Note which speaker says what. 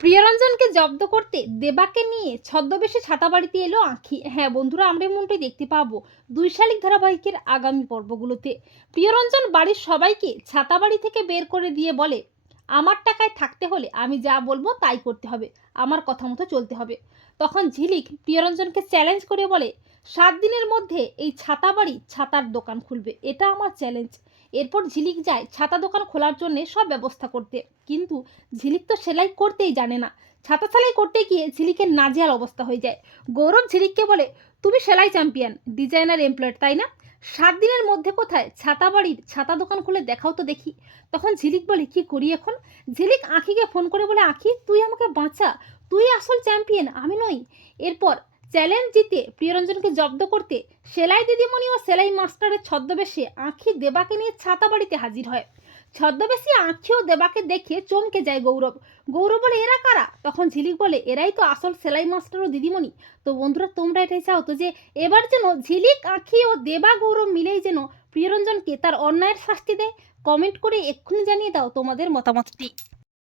Speaker 1: প্রিয়রঞ্জনকে জব্দ করতে দেবাকে নিয়ে ছদ্মবেশে ছাতাবাড়িতে এলো আঁখি। হ্যাঁ বন্ধুরা, আমরা এমনটাই দেখতে পাবো দুই শালিক ধারাবাহিকের আগামী পর্বগুলোতে। প্রিয়রঞ্জন বাড়ির সবাইকে ছাতা বাড়ি থেকে বের করে দিয়ে বলে, আমার টাকায় থাকতে হলে আমি যা বলব তাই করতে হবে, আমার কথা মতো চলতে হবে। তখন ঝিলিক প্রিয়রঞ্জনকে চ্যালেঞ্জ করে বলে সাত দিনের মধ্যে এই ছাতা বাড়ি ছাতার দোকান খুলবে। এটা আমার চ্যালেঞ্জ এরপর ঝিলিক যায় ছাতা দোকান খোলার জন্য সব ব্যবস্থা করতে। কিন্তু ঝিলিক তো সেলাই করতেই জানে না। ছাতা সেলাই করতে গিয়ে ঝিলিকের নাজেহাল অবস্থা হয়ে যায়। গৌরব ঝিলিককে বলে, তুমি সেলাই চ্যাম্পিয়ন ডিজাইনার এমপ্লয়েড তাই না? সাত দিনের মধ্যে কোথায় ছাতা বাড়ির ছাতা দোকান খুলে দেখাও তো দেখি। তখন ঝিলিক বলে, কি করি এখন? ঝিলিক আঁখিকে ফোন করে বলে, আঁখি, তুই আমাকে বাঁচা। তুই আসল চ্যাম্পিয়ন আমি নই। এরপর চ্যালেঞ্জ জিতে প্রিয়রঞ্জনকে জব্দ করতে সেলাই দিদিমণি ও সেলাই মাস্টারের ছদ্মবেশে আঁখি দেবাকে নিয়ে ছাতা বাড়িতে হাজির হয়। ছদ্মবেশী আঁখি ও দেবাকে দেখে চমকে যায় গৌরব। গৌরব বলে, এরা কারা? তখন ঝিলিক বলে, এরাই তো আসল সেলাই মাস্টার ও দিদিমণি। তো বন্ধুরা, তোমরা এটাই চাও তো যে, এবার যেন ঝিলিক, আঁখি ও দেবা গৌরব মিলেই যেন প্রিয়রঞ্জনকে তার অন্যায়ের শাস্তি দেয়? কমেন্ট করে এক্ষুনি জানিয়ে দাও তোমাদের মতামতটি।